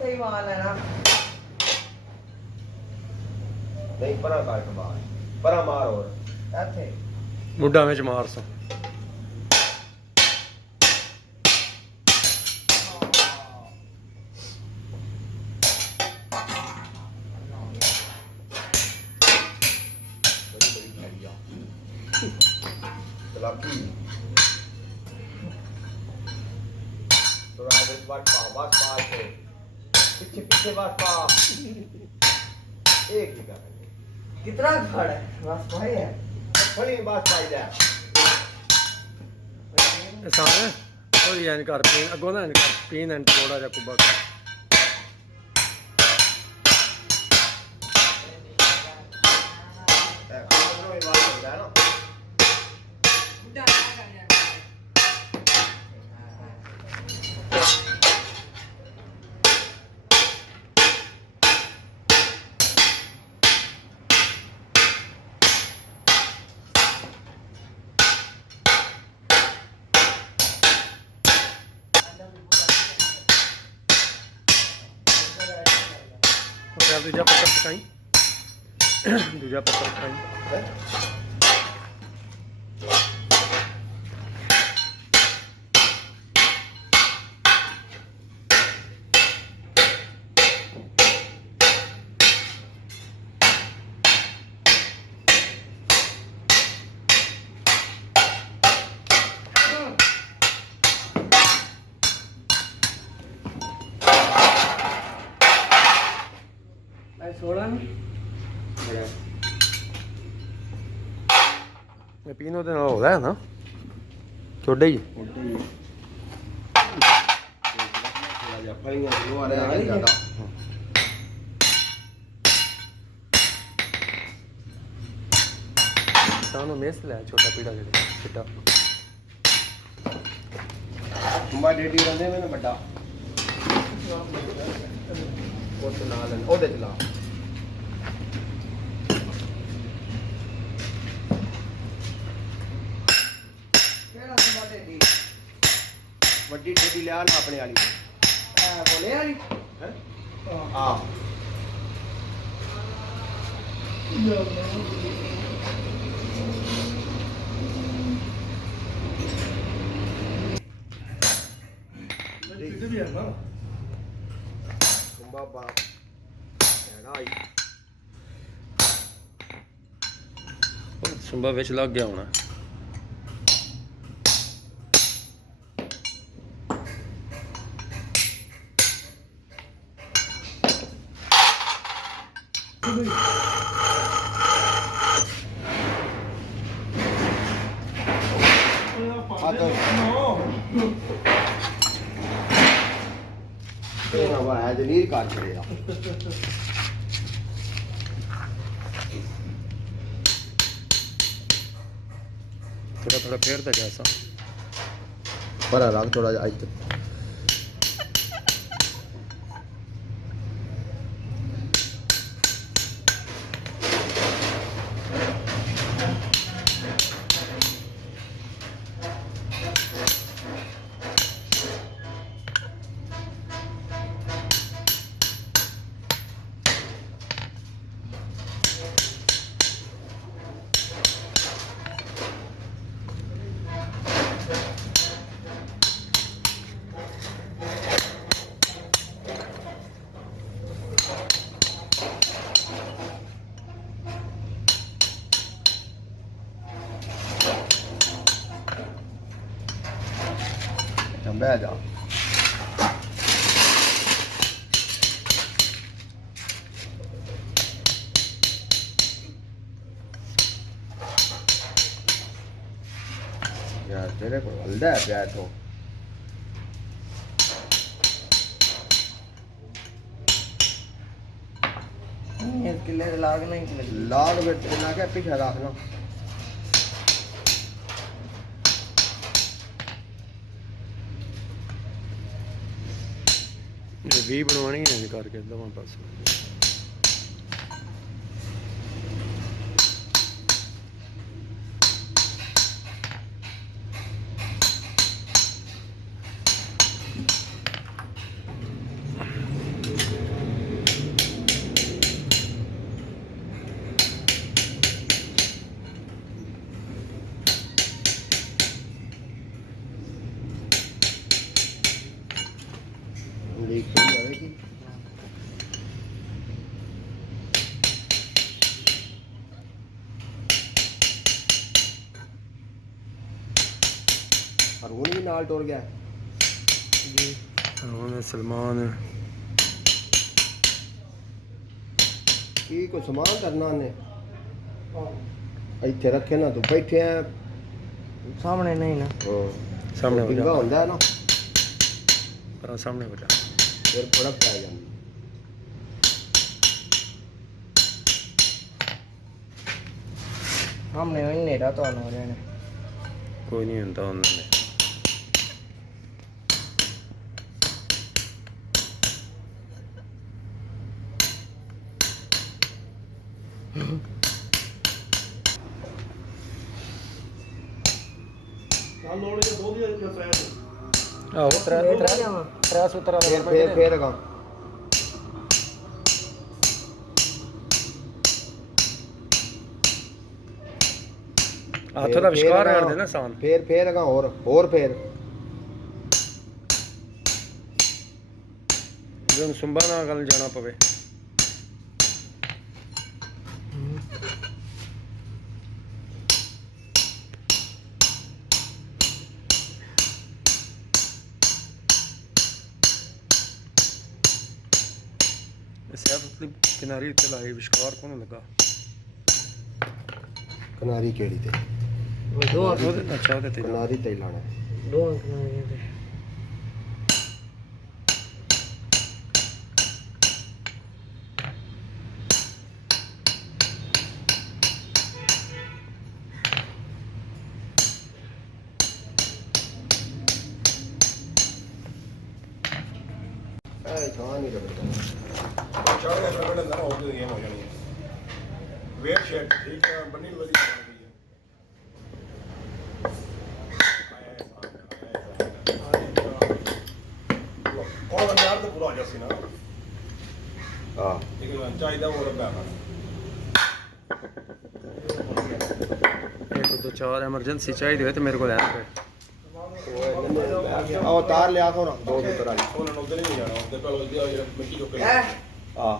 ਇੱਥੇ ਹੀ ਮਾਰ ਲੈਣਾ ਨਹੀਂ ਪਰਾਂ ਕੱਟ ਮਾਰ ਪਰਾਂ ਮਾਰ ਹੋਰ ਇੱਥੇ ਮੁੱਢਾਂ ਵਿੱਚ ਮਾਰ ਸੋ चलाकी तो आगे वाट पा से पीछे पीछे वाट पा एक ही कर कितना खड़ है बस भाई है बड़ी बात पाई जा सामने थोड़ी एंड कर पीन अगों ना एंड कर पीन एंड थोड़ा जा कुब्बा कर दूजा पत्थर पकाई दूजा पत्थर पकाई पीनो तो हो रहा है ना छोटे ही सानू मेस ले छोटा पीड़ा चिट्टा कुंबा डेडी रंदे मैंने बड़ा वो चला लेन ओदे चला ਵੱਡੀ ਡੇਡੀ ਲਿਆ ਨਾ ਆਪਣੇ ਵਾਲੀ ਬੋਲੇ ਵਾਲੀ ਹੈ ਹਾਂ ਇਹ ਵੀ ਹੈ ਨਾ ਕੁੰਬਾ ਬਾ ਹੈਗਾ ਆਈ ਸੁੰਬਾ ਵਿੱਚ ਲੱਗ ਗਿਆ ਹੋਣਾ नीर काट पड़ेगा थोड़ा थोड़ा फेर था जैसा पर रंग थोड़ा आज तक बह जा यार तेरे को हल्दा है प्यार तो किले लाग नहीं लाग बेटे ना क्या पीछे रखना भी बनवानी है करके दवा पास लीक तो नहीं आएगी। अरुण भी नाल टुर गया जी ਹੁਣ ਸਲਮਾਨ की कोई सामान करना ने ਇੱਥੇ ਰੱਖੇ ਨਾ ਤੂੰ ਬੈਠੇ ਆ सामने नहीं ना ਸਾਹਮਣੇ ਹੋ ਡਿੰਗਾ ਜਾ ਹੁੰਦਾ ਨਾ ਪਰ ਸਾਹਮਣੇ ਹੋ ਜਾ ਫਿਰ ਫੜਕ ਪੈ ਜਾਂਦੀ। सामने नहीं रहा तो हो जाने ਕੋਈ ਨਹੀਂ ਹੁੰਦਾ ਉਹਨਾਂ ਨੇ ਆਹੋ ਤਰਾ ਸੁਤਰਾ ਫਿਰ ਅਗਾ ਹੱਥ ਦਾ ਵਿਸ਼ਕਾਰ ਕਰ ਦੇ ਨਾ ਸਾਨ ਫਿਰ ਅਗਾ ਹੋਰ ਫਿਰ ਜਦੋਂ ਸੁੰਬਾ ਨਾਲ ਗੱਲ ਜਾਣਾ ਪਵੇ ਸਿਆਫਤ ਕਿਨਾਰੀ ਤੇ ਲਾਏ ਵਿਸ਼ਕਾਰ ਕੋਣ ਲੱਗਾ ਕਿਨਾਰੀ ਕਿਹੜੀ ਤੇ दो ਉਹਦੇ ਅੱਛਾ ਉਹਦੇ ਤੇ ਕਿਨਾਰੀ ਤੇ ਹੀ ਲਾਣਾ दो किनारे पे ਐ ਥਾਂ ਨਹੀਂ ਲੱਗਦਾ ਚਾਰੇ ਰਗੜ ਨਾ ਹੋ ਗਈ ਗੇਮ ਹੋ ਜਾਣੀ ਹੈ ਵੇਟ ਸ਼ੇਟ ਠੀਕ ਹੈ ਬੰਨੀ ਵਧੀਆ ਬਣ ਗਈ ਹੈ ਕੋਲ ਯਾਰ ਤਾਂ ਪੂਰਾ ਜਸੀ ਨਾ ਹਾਂ ਲੇਕਿਨ ਚਾਹੀਦਾ ਉਹ ਰੱਬਾ ਇੱਕ ਦੋ ਚਾਰ ਐਮਰਜੈਂਸੀ ਚਾਹੀਦੀ ਹੋਏ ਤੇ ਮੇਰੇ ਕੋਲ ਆਇਆ ਉਹ ਤਾਰ ਲਿਆ ਕੋ ਨਾ ਦੋ ਮੀਟਰ ਵਾਲੀ ਉਹਨਾਂ ਨੂੰ ਉਧਰ ਨਹੀਂ ਜਾਣਾ ਉਹਦੇ ਪਹਿਲਾਂ ਉਹਦੀ ਜਿਹੜਾ ਮਿੱਟੀ ਚੁੱਕ ਆ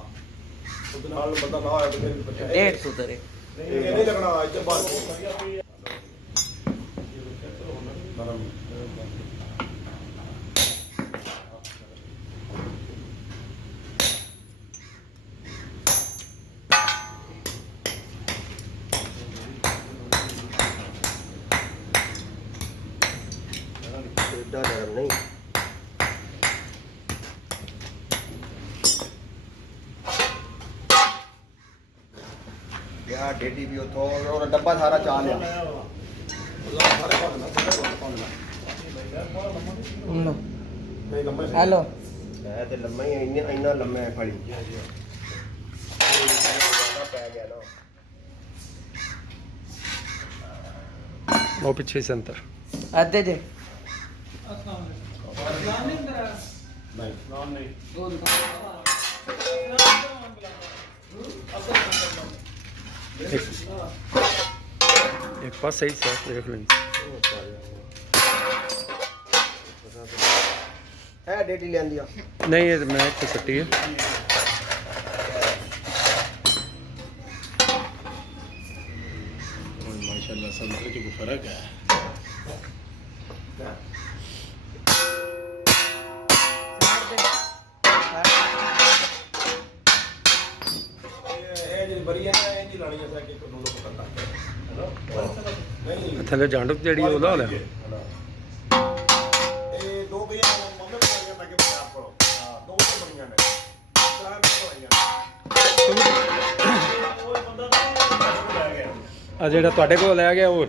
ਉਹਦੇ ਨਾਲ ਬੰਦਾ ਨਾ ਹੋਇਆ ਤੇ ਫਿਰ ਬੱਚਾ 150 तेरे ਇਹ ਨਹੀਂ ਲੱਗਣਾ ਇੱਥੇ ਬਾਹਰ ਏਡਾ ਨਰਮ ਨਹੀਂ ਯਾ ਡੇਡੀ ਵੀ ਉਥੋਂ ਉਹ ਡੱਬਾ ਸਾਰਾ ਚਾਹ ਲਿਆ हेलो ਹੈ ਤੇ ਲੰਮਾ ਹੀ ਇੰਨਾ ਲੰਮਾ ਹੈ ਫੜੀ ਪੈ ਗਿਆ ਨਾ ਉਹ ਪਿੱਛੇ ਸੈਂਟਰ आधे जे ਇੱਕ ਪਾਸ ਸਹੀ ਸਾਫ ਦੇਖ ਲੈਂ ਹੈ ਡੇਡੀ ਲੈਂਦੀ ਆ ਨਹੀਂ ਇਹ ਮੈਂ ਇੱਥੇ ਸੱਟੀ ਹੈ माशाल्लाह सब में कोई फर्क है ये जो बढ़िया है ये नहीं लानी जैसा कि कोनो लोग करता है नहीं ਥੱਲੇ ਜੰਡ ਜਿਹੜੀ ਉਹ ਲਾ ਲਿਆ ये दो भैया मम्मी को लगा ताकि आप करो हां दो तो बढ़िया है चार बढ़िया वो बंदा ना रह गया ਆ ਜਿਹੜਾ ਤੁਹਾਡੇ ਕੋਲ ਲੈ ਗਿਆ ਉਹ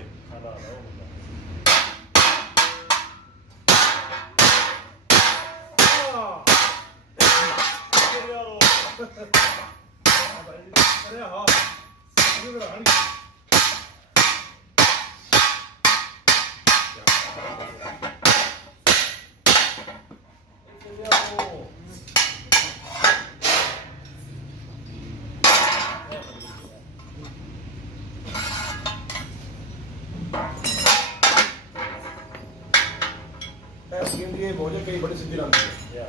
ये भोजन कई बड़ी सिद्धि लाती है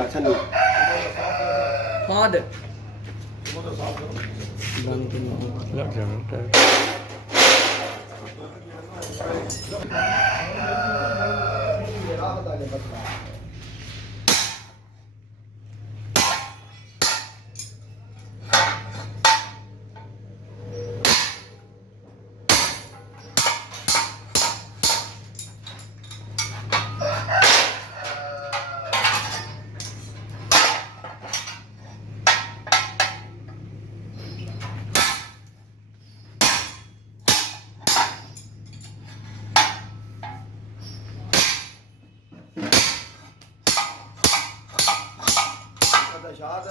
ਜਾ ਸੰਨੂ ਫਾਦ ਉਹ ਤਾਂ ਸਾਫ ਕਰੋ ਲੱਗ ਜਾਣਾ ਟਾਇਰ ਸ਼ਾਦ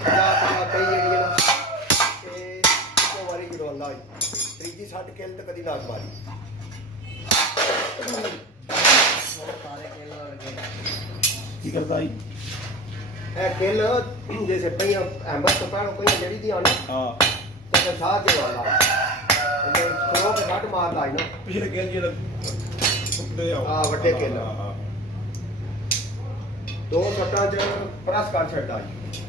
ਪੰਜਾਬ ਕਈ ਜਿਹੜੀਆਂ ਤੇ ਇੱਕੋ ਵਾਰੀ ਜਦੋਂ ਅੱਲਾ ਹੋਈ ਤੀਜੀ ਛੱਡ ਕੇ ਤੇ ਕਦੀ ਨਾ ਮਾਰੀ ਸਾਰੇ ਕਿਲੋ ਵਰਗੇ ਕੀ ਕਰਦਾ ਜੀ ਇਹ ਕਿਲ ਜੈਸੇ ਪਈਆਂ ਅੰਬਰ ਤੋਂ ਪਹਿਲਾਂ ਕੋਈ ਜਿਹੜੀ ਦੀ ਆਣੀ ਹਾਂ ਤੇ ਸਾਹ ਦੇ ਵਾਲਾ ਇਹ ਖਰੋ ਕੇ ਘੱਟ ਮਾਰਦਾ ਹੈ ਨਾ ਪਿਛਲੇ ਗੇਲ ਜਿਹੜਾ ਉੱਤੇ ਆ ਹਾਂ, ਵੱਡੇ ਕਿੱਲ। ਹਾਂ ਦੋ ਸੱਟਾਂ 'ਚ ਪ੍ਰੈਸ ਕਰ ਛੱਡਦਾ ਜੀ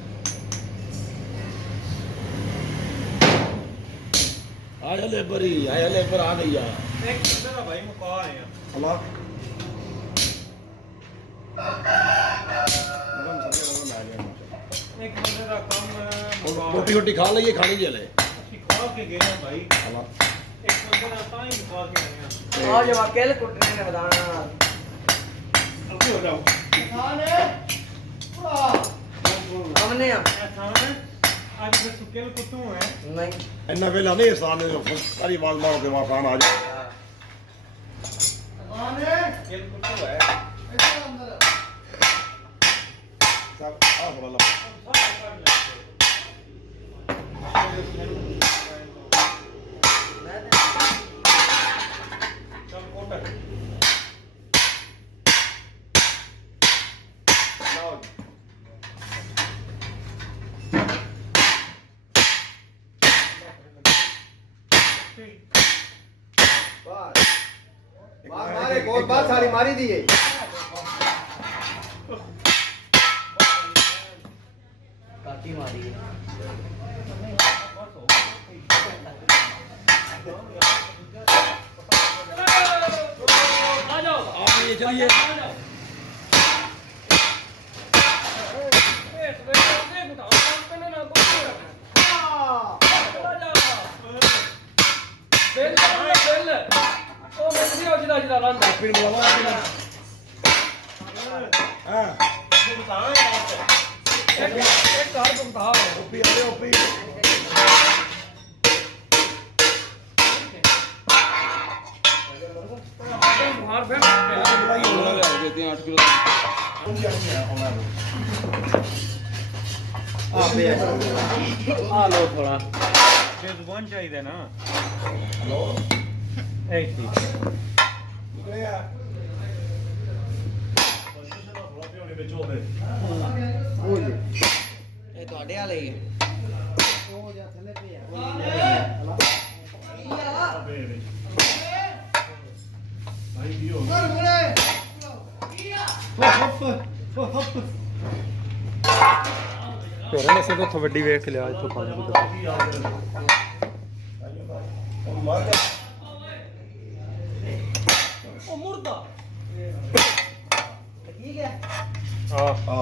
ਆਇਆ ਲੇਬਰ ਹੀ ਆਇਆ ਲੇਬਰ ਆ ਗਈ ਆ ਇੱਕ ਬੰਦੇ ਦਾ ਭਾਈ ਮੁਕਾ ਆਏ ਆ ਹਲਾ ਮਗਮ ਸਕੇ ਨਾ ਲੈ ਗਿਆ ਇੱਕ ਬੰਦੇ ਦਾ ਕੰਮ ਮੁਕਾ ਰੋਟੀ ਰੋਟੀ ਖਾ ਲਈਏ ਖਾਣੀ ਜੇ ਲੈ ਅਸੀਂ ਖਾ ਕੇ ਗਏ ਆ ਭਾਈ ਹਲਾ ਇੱਕ ਬੰਦੇ ਦਾ ਤਾਂ ਹੀ ਮੁਕਾ ਕੇ ਆਏ ਆ ਆ ਜਵਾ ਕਿਲ ਕੁੱਟਣੇ ਨੇ ਬਦਾਨਾ ਅੱਗੇ ਹੋ ਜਾਓ ਅਮਨੇ ਆ ਇਹ ਥਾਂ ਅੱਜ ਫਿਰ ਸੁੱਕੇ ਨੂੰ ਕੁੱਟੂ ਹੈ ਨਹੀਂ ਇੰਨਾ ਵੇਲਾ ਨਹੀਂ ਆਸਾਨ ਨੇ ਸਾਰੀ ਆਵਾਜ਼ ਮਾਰ ਕੇ ਵਾਪਾਨ ਆ ਜਾ ਕਿਲ ਕੁੱਟੂ ਹੈ ਸਭ ਆ ਹੋ ਲਾ ਚੱਲ ਕੋਟਾ ਲਓ ਬਾਹਰ ਮਾਰੇ ਗੋਲ ਬਾਹਰ ਸਾਰੀ ਮਾਰੀ ਦੀ ਹੈ ਕਾਟੀ ਮਾਰੀ ਆ ਜਾਓ आप ये चलिए फिर बुलावा हां ओपी अरे ओपी ਆ ਲੋ ਥੋੜਾ ਜ਼ੁਬਾਨ ਚਾਹੀਦਾ ਨਾ हेलो ਇਹ ਸੀ निकले यार ਇਹ ਤੁਹਾਡੇ ਵਾਲੇ ਹੀ ਫਿਰ ਨੇ ਸਿੱਧਾ ਉੱਥੋਂ ਵੱਡੀ ਵੇਖ ਲਿਆ ਇੱਥੋਂ ਪਾਣੀ ਦੀ मार ਉਹ ਮੁਰਦਾ ਠੀਕ ਹੈ ਹਾਂ हां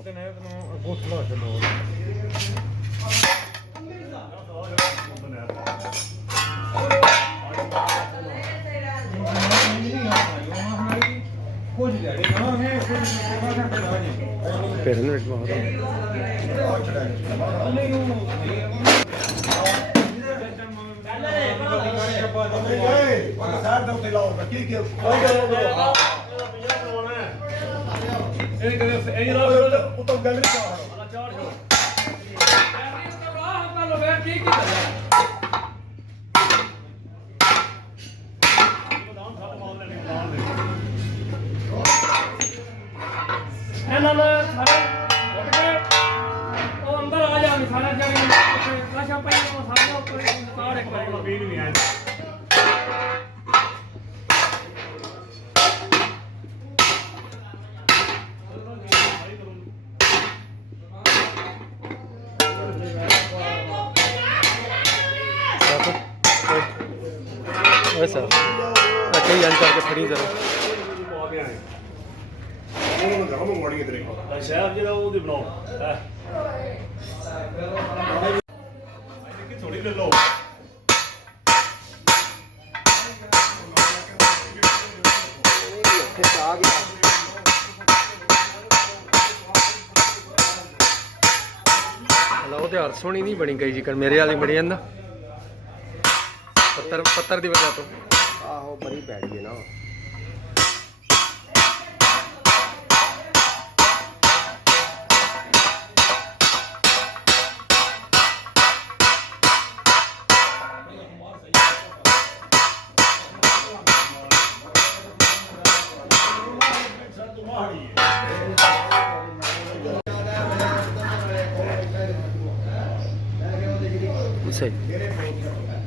ਤੇ ਨੇ ਨੂੰ ਗੋਠਲਾ ਚਲੋ ਕੁਝ ਲੜੇ ਨਾ ਹੈ ਕੁਝ ਫਿਰ ਨੇ ਇੱਕ ਵਾਰ साथ दो ते लाओ की की ਇਹ ਕਦੇ ਇਹ ਨਾ उतो गैलरी का ਚਾਰ ਛੋ ਇਹ ਰਾਹ ਹੱਥਾਂ ਲੋ ਬੈਠ ਠੀਕ ਹੀ ਚੱਲਿਆ ਇਹਨਾਂ ਨੇ ਸਾਰੇ ਉੱਠ ਕੇ ਉਹ ਅੰਦਰ ਆ ਜਾ ਸਾਰਾ ਜਾਣੀ ਕਾਸ਼ਾ ਪਈ ਉਹ ਸਾਰੇ ਉੱਪਰ ਕਾਰ ਇੱਕ ਵਾਰੀ ਪੀਣ ਨਹੀਂ ਆਇਆ ਵੈਸਾ ਅੱਛਾ ਯਾਨ ਕਰਕੇ ਫੜੀ ਜ਼ਰਾ ਪਾ ਕੇ ਆਏ ਉਹਨੂੰ ਗਾਉਂ ਮੰਗਵਾਣੀ ਤੇਰੇ ਕੋਲ ਸ਼ਹਿਰ ਜਿਹੜਾ ਉਹਦੀ ਬਣਾਉ ਹੈ ਕਿ ਥੋੜੀ ਲੈ ਲਓ ਇੱਥੇ ਆ ਗਿਆ ਲਓ ਤੇ ਹਰ ਸੋਹਣੀ ਨਹੀਂ ਬਣੀ ਗਈ ਜਿਕਣ ਮੇਰੇ ਵਾਲੀ ਬਣੀ ਜਾਂਦਾ ਪੱਤਰ ਦੀ ਵਜ੍ਹਾ ਤੋਂ ਆਹੋ ਬੜੀ ਪੈੜੀ ਹੈ ਨਾ ਸਹੀ